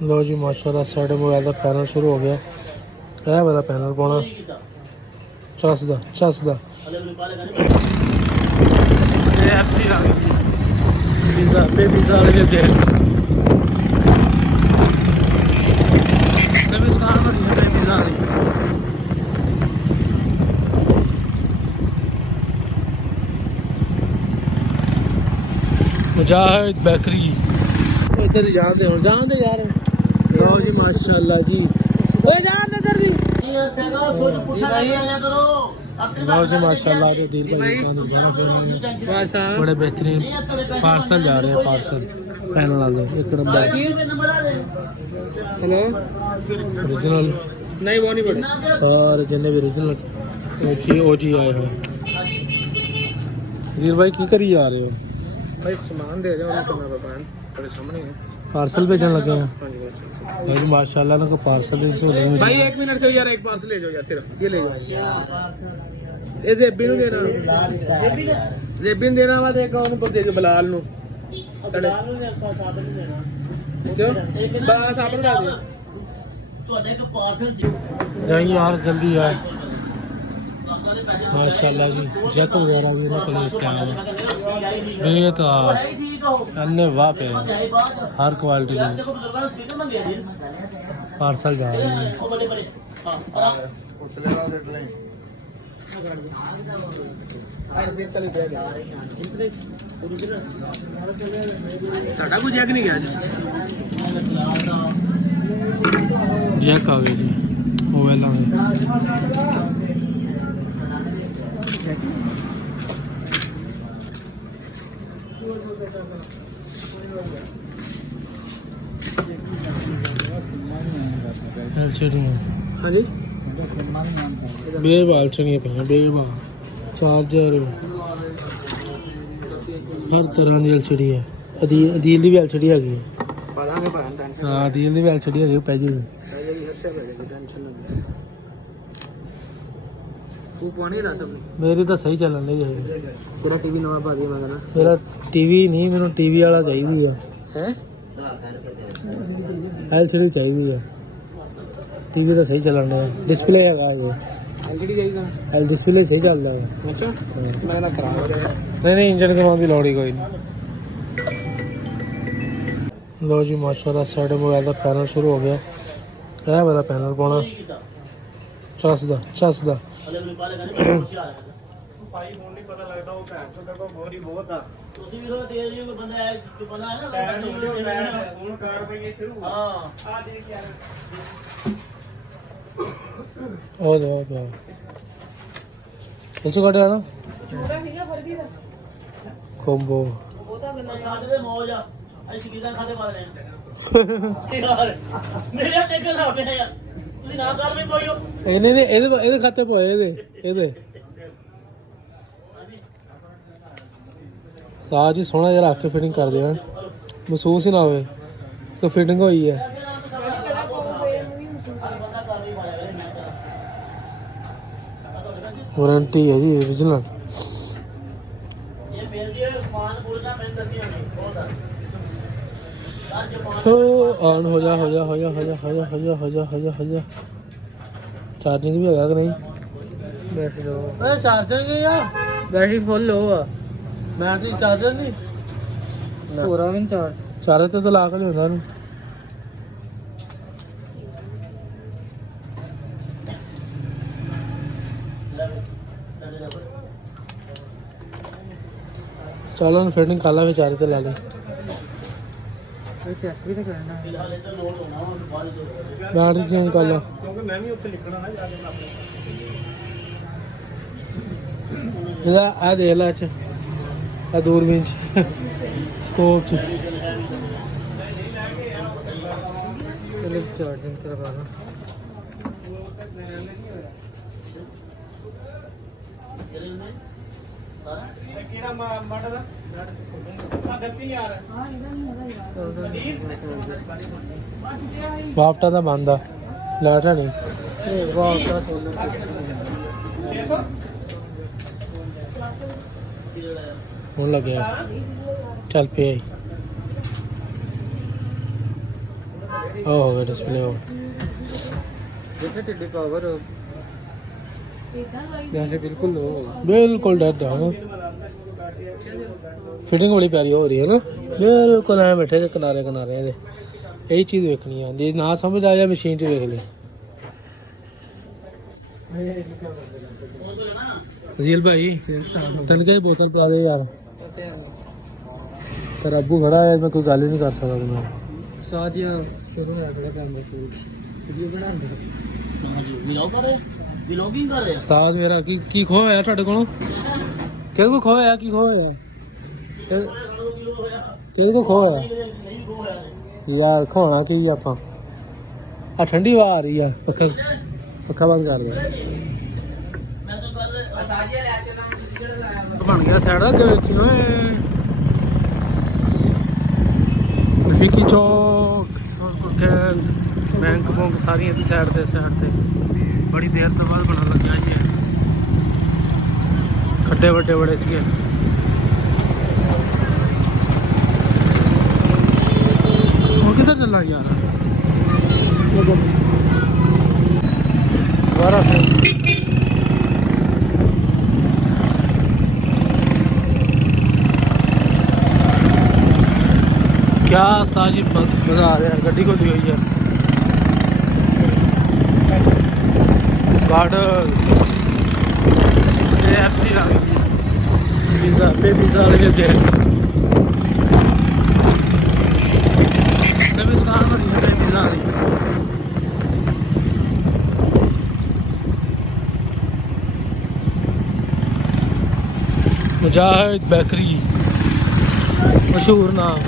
लो जी माशाल्लाह साढ़े मोबाइल का पैनल शुरू हो गया है वाला पैनल पाना चसदा पिज़्ज़ा पे पिज़्ज़ा वाले दे नवी दुकान पर पिज़्ज़ा वाली मुजाहिद बेकरी इधर जानते हो जानते यार लो जी माशाल्लाह जी जान इधर जी लो जी माशाल्लाह जो दिल भाई बड़े बेहतरीन पार्सल जा रहे हैं पार्सल पैनल वाले एक नंबर हेलो ओरिजिनल नहीं वो नहीं बड़े सारे जिन्हें भी ओरिजिनल ओजी आए हैं दिल भाई की करी जा रहे हो भाई सामान दे रहे हो तेरे सामने है पार्सल भेजने लगे हैं भाई माशाल्लाह ना को पार्सल भाई 1 मिनट से यार एक पार्सल ले जाओ यार सिर्फ ये ले जाओ ये जेबी नु देना जेबी नु देना वा देखो उन पर दे दो बलाल नु क्यों बस आप बता दे ਤੁਹਾਡੇ ਕੋ ਪਾਰਸਲ ਸੀ ਨਹੀਂ यार जल्दी यार माशाल्लाह जी जैक वगैरह भी ना कलेश क्या है ये तो अन्य वाह पे हर क्वालिटी के पार्सल जा रहे हैं कोई जैक नहीं गया जैक आ गई जी मोबाइल में हाँ जी बेबाल चढ़िया पे बेबाल चार्जर हर तरह की एलसीडी है अदील की भी एलसीडी हैगी हाँ अदील की भी एलसीडी हैगी पै जाएगी मेरी तो सही चलन रही है तेरा टीवी नवा पा दिया मैं मेरा टीवी नहीं मैंने टीवी वाला चाहिए है एलसीडी चाहिए है टीवी तो सही चलन रहा है डिस्प्ले है ये एलसीडी चाहिए डिस्प्ले सही चल रहा है अच्छा मैं ना खराब हो गया नहीं इंजन करवाने की लोड़ ही कोई नहीं लो जी माशाल्लाह साढ़े मोबाइल का पैनल शुरू हो गया है वाला पैनल पाना चसदा ਭਾਈ ਹੁਣ ਨਹੀਂ ਪਤਾ ਲੱਗਦਾ ਉਹ ਭੈਣ ਚੋਂ ਦਾ ਬੋਰੀ ਬਹੁਤ ਆ ਤੁਸੀਂ ਵੀ ਉਹ ਦੇ ਦਿਓ ਕੋਈ ਬੰਦਾ ਹੈ ਜੋ ਬੰਦਾ ਹੈ ਨਾ ਹੁਣ ਕਾਰਵਾਈ ਸ਼ੁਰੂ ਹਾਂ ਆ ਦੇਖ ਯਾਰ ਉਹ ਦੋ ਇਹ ਚੋਂ ਕੱਢਿਆ ਨਾ ਛੋਟਾ ਸੀਗਾ ਫਰਦੀ ਦਾ ਕੰਬੋ ਉਹ ਤਾਂ ਸਾਡੇ ਦੇ ਮੌਜ ਆ ਅਸੀਂ ਸਿੱਧਾ ਖਾਦੇ ਪਾ ਰਹੇ ਯਾਰ ਮੇਰੇ ਦੇਖਣ ਆ ਪਿਆ ਯਾਰ ਤੁਸੀਂ ਨਾ ਕਰ ਵੀ ਪੋਇਓ ਇਹਨੇ ਇਹਦੇ ਖਾਤੇ ਪੋਏ ਇਹਦੇ साज ही सोहना जरा आके फिटिंग कर दे महसूस ही ना हो कि फिटिंग हुई है वारंटी है जी ओरिजिनल ऑन हो जा चार्जिंग भी होगा कि नहीं चार्जिंग बैटरी फुल लो बैटरी चार्जर नहीं पूरा भी चार्ज तो ला कर होता नहीं चलो फिटिंग कर ला फिर चार्ज ला ले बैटरी चेंज कर लो आ दे ला दूरबीन स्कोप चार्जिंग करवा लो वापटा तो बंद लाइट है नहीं हूँ लगे चल पे हो गया डिस्प्ले हो पावर जैसे बिल्कुल डेड है ना। फिटिंग बड़ी प्यारी हो रही है ना, बिल्कुल ऐ बैठे किनारे किनारे यही चीज़ देखनी आती, ना समझ आ जाए मशीन च देख ले। फजील भाई तेन क्या बोतल पिला दे यार, तेरा अबू खड़ा है, मैं कोई गल ही नहीं कर सकता मैं। साथ ही शुरू होया खड़ा कैमरा वीडियो बना दे व्लॉगिंग कर रहे उस्ताद मेरा की खोया ਤੁਹਾਡੇ ਕੋਲੋਂ, ਕਿਹਦੇ ਕੋ ਖੋਇਆ, ਕੀ ਖੋਇਆ ਕਿਹਦੇ ਕੋ ਖੋਇਆ ਯਾਰ, ਖੋਣਾ ਕੀ ਆਪਾਂ ਆ ਠੰਡੀ ਹਵਾ ਆ ਰਹੀ ਆ, ਪੱਖਾ ਬੰਦ ਕਰ ਦੇ। ਬਣ ਗਿਆ ਸਾਈਡ ਦਾ ਕਿਵੇਂ रफीकी चौक बैंक बुंक सारी साइड से बड़ी देर तो बाद बना लग गया जी, खड्डे वड्डे बड़े सी। और किधर चलना यार दोबारा से क्या साजी मजा आ रहा है, गड्डी को दी हुई है गार्ड पिज़्ज़ा पे पिज़्ज़ा लगे थे नवी दुकान पर पिज़्ज़ा मुजाहिद बेकरी मशहूर नाम।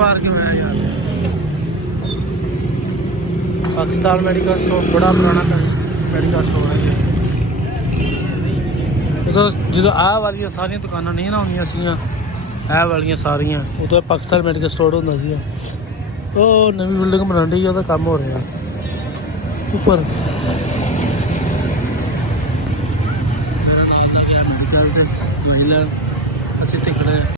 मार क्यों है यार, पाकिस्तान मेडिकल स्टोर बड़ा पुराना मेडिकल स्टोर है ये। तो जो आ वाली सारिया दुकाना नहीं ना होंदियां सीयां, ए वाली सारिया उदो पाकिस्तान मेडिकल स्टोर होंदा सी। तो नवी बिल्डिंग बन रही है, काम हो रहा ऊपर। मेडिकल से